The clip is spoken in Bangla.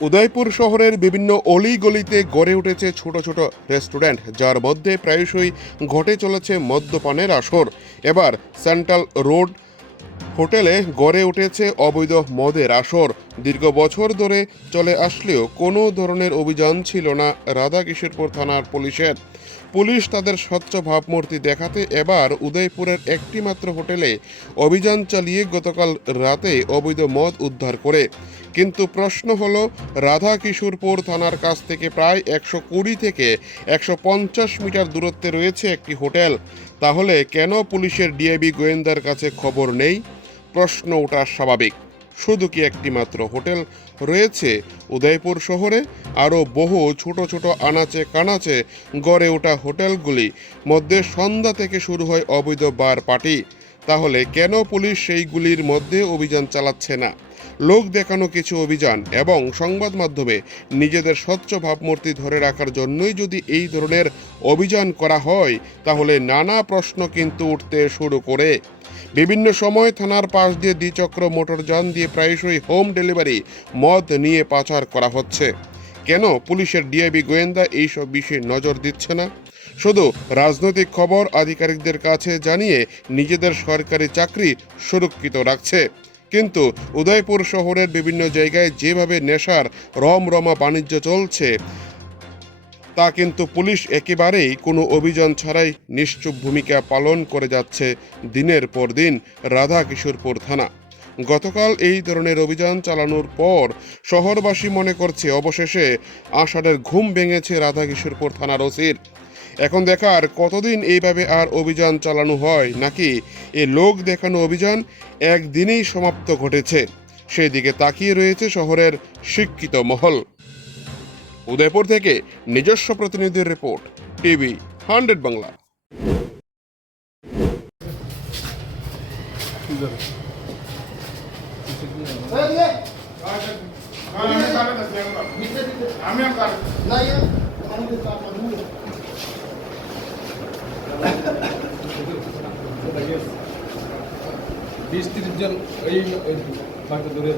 উদয়পুর শহরের বিভিন্ন অলিগলিতে গড়ে উঠেছে ছোট ছোট রেস্টুরেন্ট, যার মধ্যে প্রায়শই ঘটে চলেছে মদ্যপানের আসর। এবার সেন্ট্রাল রোড হোটেলে গড়ে উঠেছে অবৈধ মদের আসর। দীর্ঘ বছর ধরে চলে আসলেও কোনো ধরনের অভিযান ছিল না রাধাকিশোরপুর থানার পুলিশের। পুলিশ তাদের স্বচ্ছ ভাবমূর্তি দেখাতে এবার উদয়পুরের একটি মাত্র হোটেলে অভিযান চালিয়ে গতকাল রাতে অবৈধ মদ উদ্ধার করে। কিন্তু প্রশ্ন হলো, রাধাকিশোরপুর থানার কাছ থেকে প্রায় 120 থেকে 150 মিটার দূরত্বে রয়েছে একটি হোটেল। তাহলে কেন পুলিশের ডিআইবি গোয়েন্দার কাছে খবর নেই? প্রশ্ন ওঠা স্বাভাবিক। শুধু কি একটি মাত্র হোটেল রয়েছে উদয়পুর শহরে? আরও বহু ছোট ছোট আনাচে কানাচে গড়ে ওঠা হোটেলগুলি মধ্যে সন্ধ্যা থেকে শুরু হয় অবৈধ বার পার্টি। তাহলে কেন পুলিশ সেইগুলির মধ্যে অভিযান চালাচ্ছে না? লোক দেখানো কিছু অভিযান এবং সংবাদ মাধ্যমে নিজেদের স্বচ্ছ ভাবমূর্তি ধরে রাখার জন্যই যদি এই ধরনের অভিযান করা হয়, তাহলে নানা প্রশ্ন কিন্তু উঠতে শুরু করে। বিভিন্ন সময় থানার পাশ দিয়ে দ্বিচক্র মোটরযান দিয়ে প্রায়শই হোম ডেলিভারি মদ নিয়ে পাচার করা হচ্ছে। কেন পুলিশের ডিআইবি গোয়েন্দা এইসব বিষয়ে নজর দিচ্ছে না? শুধু রাজনৈতিক খবর আধিকারিকদের কাছে জানিয়ে নিজেদের সরকারি চাকরি সুরক্ষিত রাখছে। কিন্তু উদয়পুর শহরের বিভিন্ন জায়গায় যেভাবে নেশার রমরমা বাণিজ্য চলছে, তা কিন্তু পুলিশ একেবারেই কোনো অভিযান ছাড়াই নিশ্চুপ ভূমিকা পালন করে যাচ্ছে দিনের পর দিন রাধাকিশোরপুর থানা। গতকাল এই ধরনের অভিযান চালানোর পর শহরবাসী মনে করছে অবশেষে আষাঢ়ের ঘুম ভেঙেছে রাধাকিশোরপুর থানার ওসির। এখন দেখার কতদিন এইভাবে আর অভিযান চালানো হয়, নাকি এ লোক দেখানো অভিযান একদিনেই সমাপ্ত ঘটেছে, সেই দিকে তাকিয়ে রয়েছে শহরের শিক্ষিত মহল। উদয়পুর থেকে নিজস্ব প্রতিনিধির রিপোর্ট, টিভি 100 বাংলা। বিশ 30 জন এই বাড়িতে দূরে